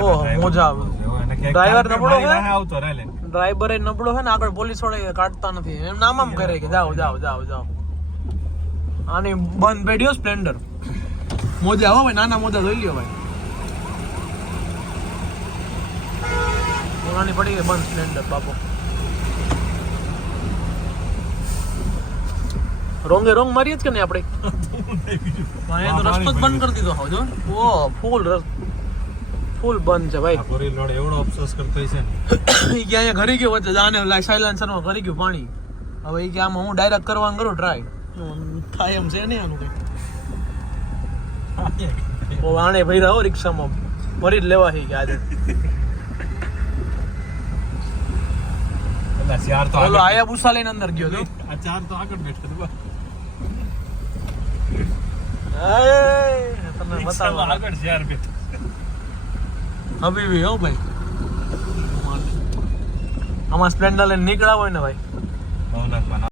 ઓહ મોજા ડ્રાઈવર નબળો છે આવતો રે લે ડ્રાઈવર નબળો છે ને આગળ પોલીસ વાળા કાઢતા નથી એમ નામ આમ કરે કે જાઓ જાઓ જાઓ જાઓ આની બંધ પેડ્યો સ્પ્લેન્ડર મોજા હો ભાઈ નાના મોજા જોઈ લ્યો ભાઈ નાની પડી ગઈ બંધ સ્પ્લેન્ડર બાપો રોંગે રોંગ મારી જ કે નહીં આપણે અહીંયા તો રસ્તો જ બંધ કરી દીધો હોજો ઓ ફૂલ બંધ છે ભાઈ પોરી લોડ એવડો અફસોસ કરતો છે ઈ કે અહીંયા ઘરી ગયો વચ્ચે જાને સાયલેન્સરમાં ઘરી ગયું પાણી હવે ઈ કે આમાં હું ડાયરેક્ટ કરવાનું કરું ટ્રાય થાય એમ છે નહીં આનું કઈ ઓ આણે ભાઈ રહો રિક્ષામાં ભરી જ લેવા છે કે આજે ચાર તો ઓલો આયા બુસા લઈને અંદર ગયો તો આ ચાર તો આગળ બેઠો હતો તમે બતાવો આગળ ચાર બેઠો હબીબી હો ભાઈ આમાં સ્પ્લેન્ડર લઈને નીકળ્યા હોય ને ભાઈ